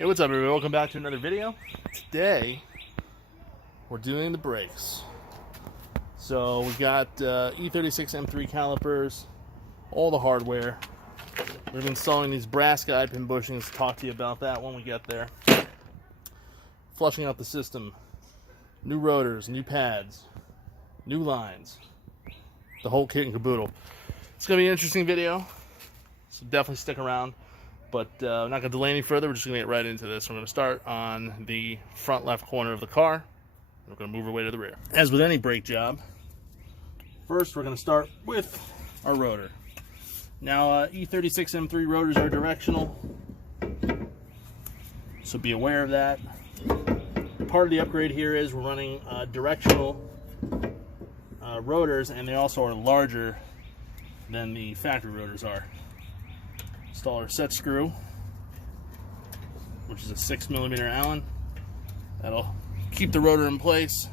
Hey, what's up everybody? Welcome back to another video. Today, we're doing the brakes. So we got E36 M3 calipers, all the hardware. We've been installing these brass guide pin bushings. Talk to you about that when we get there. Flushing out the system. New rotors, new pads, new lines. The whole kit and caboodle. It's going to be an interesting video, so definitely stick around. But I'm not going to delay any further. We're just going to get right into this. We're going to start on the front left corner of the car. We're going to move our way to the rear. As with any brake job, first we're going to start with our rotor. Now, E36 M3 rotors are directional, so be aware of that. Part of the upgrade here is we're running directional rotors, and they also are larger than the factory rotors are. Install our set screw, which is a 6mm Allen. That'll keep the rotor in place.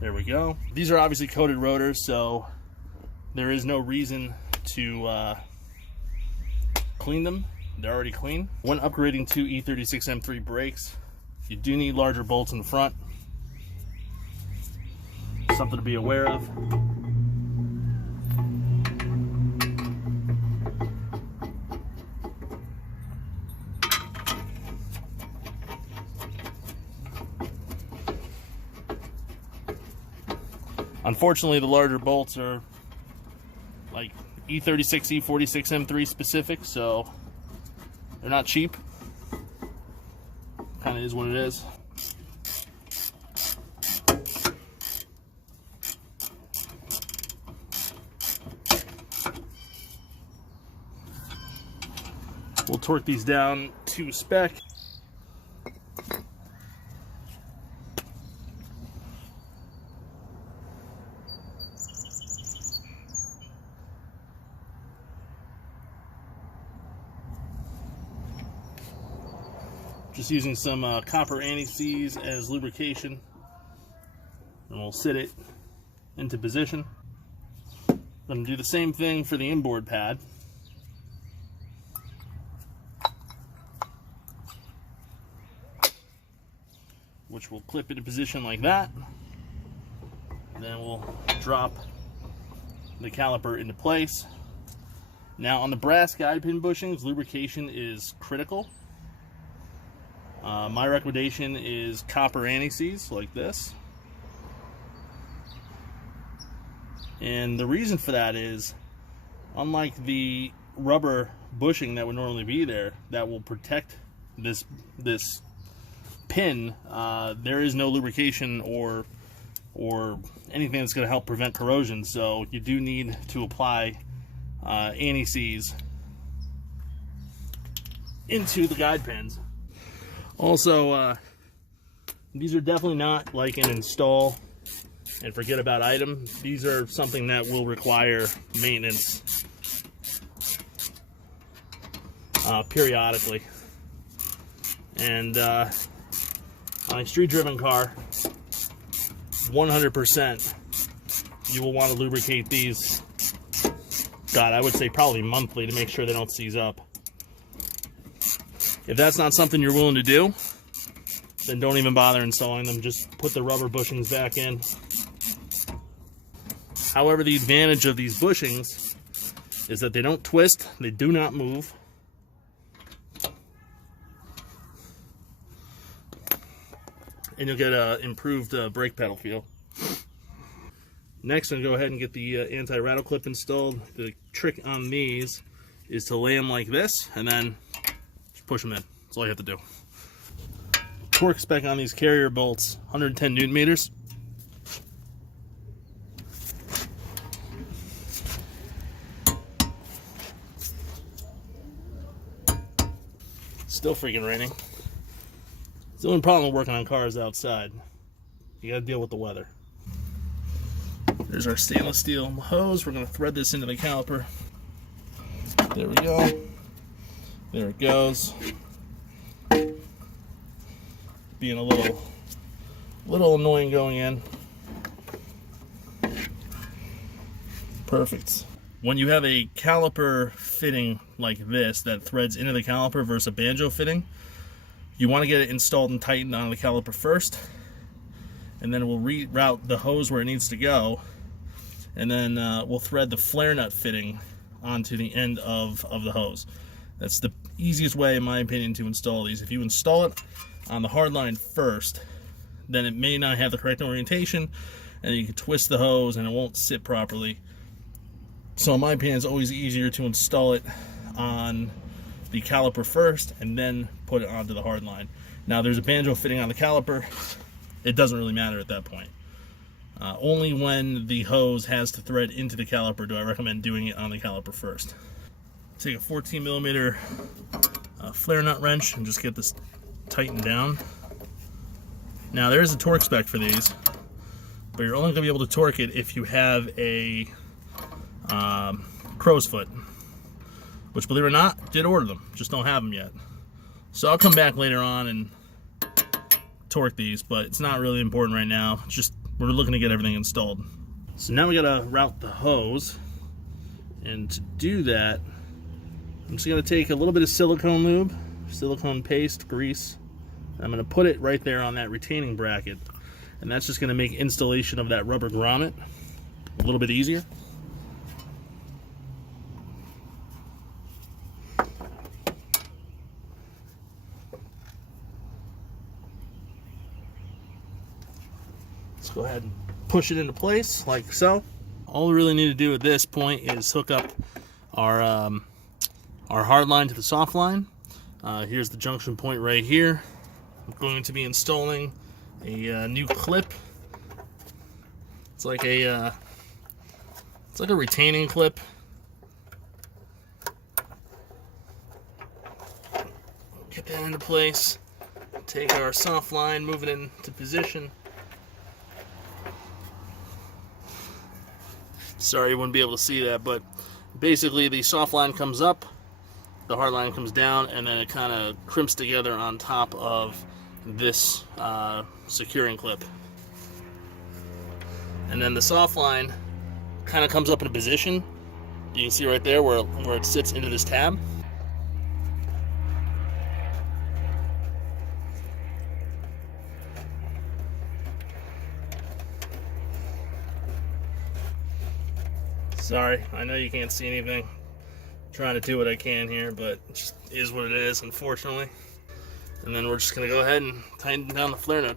There we go. These are obviously coated rotors, so there is no reason to clean them. They're already clean. When upgrading to E36 M3 brakes, you do need larger bolts in the front. Something to be aware of. Unfortunately, the larger bolts are like E36, E46, M3 specific, so they're not cheap. Kind of is what it is. We'll torque these down to spec. Just using some copper anti-seize as lubrication, and we'll sit it into position. I'm going to do the same thing for the inboard pad. Which will clip into position like that. Then we'll drop the caliper into place. Now on the brass guide pin bushings, lubrication is critical. My recommendation is copper anti-seize like this. And the reason for that is, unlike the rubber bushing that would normally be there that will protect this pin, there is no lubrication or anything that's going to help prevent corrosion, so you do need to apply anti-seize into the guide pins. Also, these are definitely not like an install and forget about item. These are something that will require maintenance periodically. And on a street driven car, 100% you will want to lubricate these, God, I would say probably monthly, to make sure they don't seize up. If that's not something you're willing to do, then don't even bother installing them. Just put the rubber bushings back in. However, the advantage of these bushings is that they don't twist, they do not move. And you'll get an improved brake pedal feel. Next, I'm going to go ahead and get the anti-rattle clip installed. The trick on these is to lay them like this, and then push them in. That's all you have to do. Torque spec on these carrier bolts, 110 Newton meters. Still freaking raining. It's the only problem with working on cars outside. You gotta deal with the weather. There's our stainless steel hose. We're gonna thread this into the caliper. There we go. There it goes. being a little annoying going in. Perfect. When you have a caliper fitting like this that threads into the caliper versus a banjo fitting, you want to get it installed and tightened on the caliper first, and then we'll reroute the hose where it needs to go, and then we'll thread the flare nut fitting onto the end of the hose. That's the easiest way, in my opinion, to install these. If you install it on the hard line first, then it may not have the correct orientation, and you can twist the hose and it won't sit properly. So in my opinion, it's always easier to install it on the caliper first and then put it onto the hard line. Now there's a banjo fitting on the caliper. It doesn't really matter at that point. Only when the hose has to thread into the caliper do I recommend doing it on the caliper first. Take a 14 millimeter flare nut wrench and just get this tightened down. Now there is a torque spec for these, but you're only going to be able to torque it if you have a crow's foot, which, believe it or not, did order them, just don't have them yet. So I'll come back later on and torque these, but it's not really important right now. It's just we're looking to get everything installed. So now we gotta route the hose, and to do that, I'm just gonna take a little bit of silicone lube, silicone paste, grease. I'm gonna put it right there on that retaining bracket, and that's just gonna make installation of that rubber grommet a little bit easier. Let's go ahead and push it into place like so. All we really need to do at this point is hook up our hard line to the soft line. Here's the junction point right here. I'm going to be installing a new clip. It's like a retaining clip. Get that into place. Take our soft line, move it into position. Sorry you wouldn't be able to see that, but basically the soft line comes up, the hard line comes down, and then it kind of crimps together on top of this securing clip. And then the soft line kind of comes up in a position. You can see right there where it sits into this tab. Sorry, I know you can't see anything. I'm trying to do what I can here, but it just is what it is, unfortunately. And then we're just going to go ahead and tighten down the flare nut.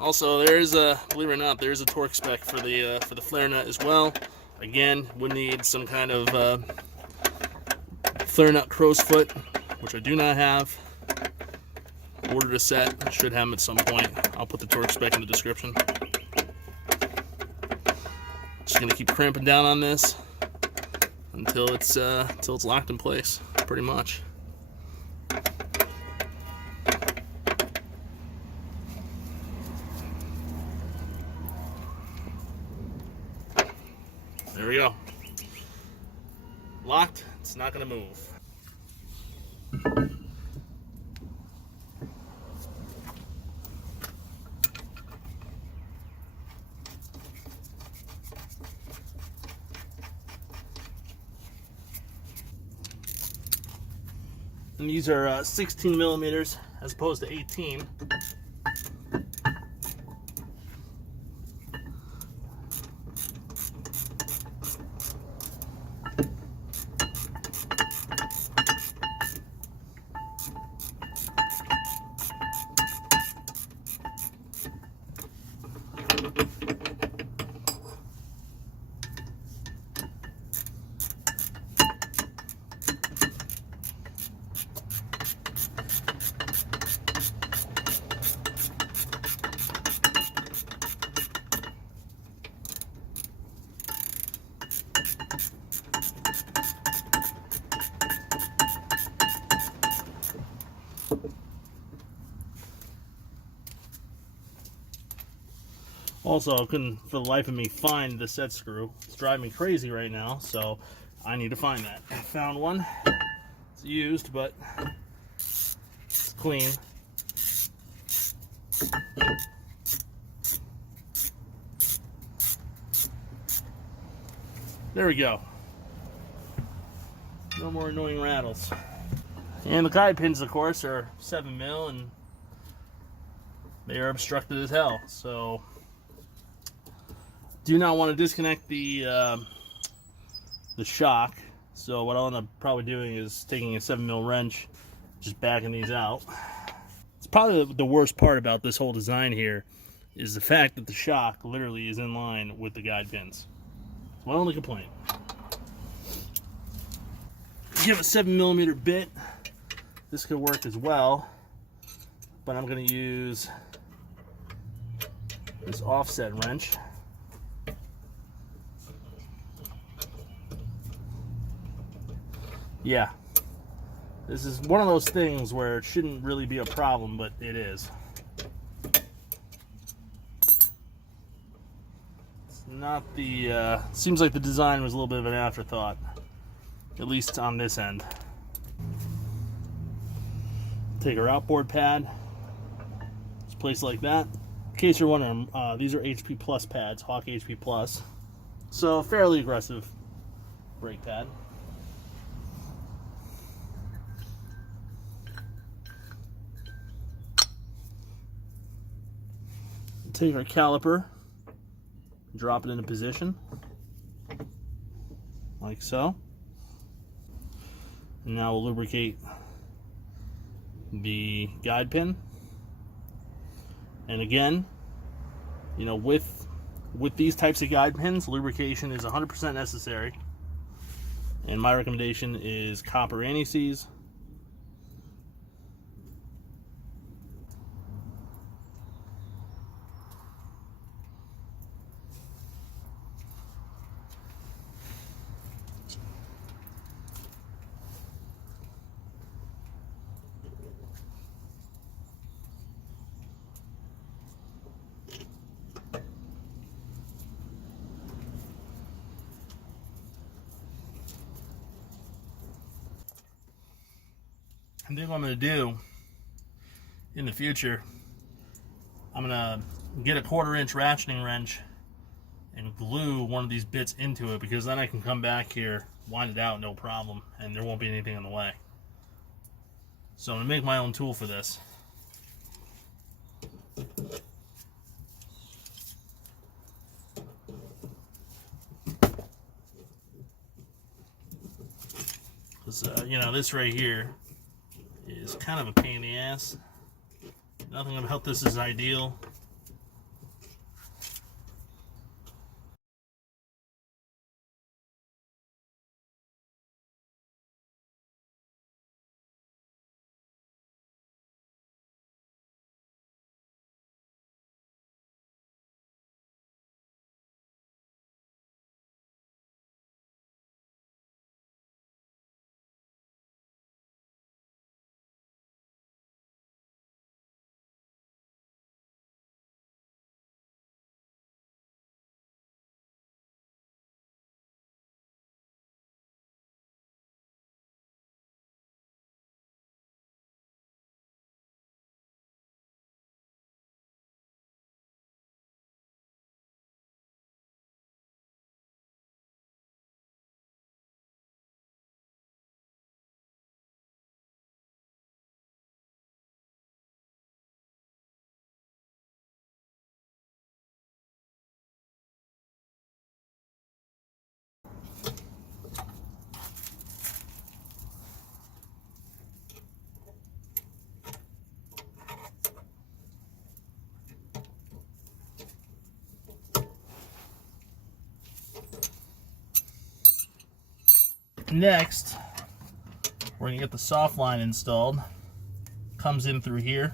Also, believe it or not, there's a torque spec for the flare nut as well. Again, would need some kind of flare nut crow's foot, which I do not have. Ordered a set, I should have them at some point. I'll put the torque spec in the description. Just gonna keep cramping down on this until it's locked in place, pretty much. There we go. Locked. It's not gonna move. And these are 16 millimeters as opposed to 18. Also, I couldn't for the life of me find the set screw. It's driving me crazy right now, so I need to find that. I found one. It's used, but it's clean. There we go. No more annoying rattles. And the guide pins, of course, are 7mm, and they are obstructed as hell. So, do not want to disconnect the shock. So what I'll end up probably doing is taking a 7mm wrench, just backing these out. It's probably the worst part about this whole design here is the fact that the shock literally is in line with the guide pins. It's my only complaint. If you have a 7mm bit, this could work as well, but I'm going to use this offset wrench. Yeah, this is one of those things where it shouldn't really be a problem, but it is. It's not the, seems like the design was a little bit of an afterthought, at least on this end. Take our outboard pad, just place it like that. In case you're wondering, these are HP Plus pads, Hawk HP Plus. So fairly aggressive brake pad. Take our caliper, drop it into position, like so. And now we'll lubricate the guide pin. And again, you know, with these types of guide pins, lubrication is 100% necessary. And my recommendation is copper anti-seize. And then what I'm going to do in the future, I'm going to get a 1/4-inch ratcheting wrench and glue one of these bits into it, because then I can come back here, wind it out, no problem, and there won't be anything in the way. So I'm going to make my own tool for this. Because, you know, this right here is kind of a pain in the ass. Nothing about this is ideal. Next, we're going to get the soft line installed. Comes in through here.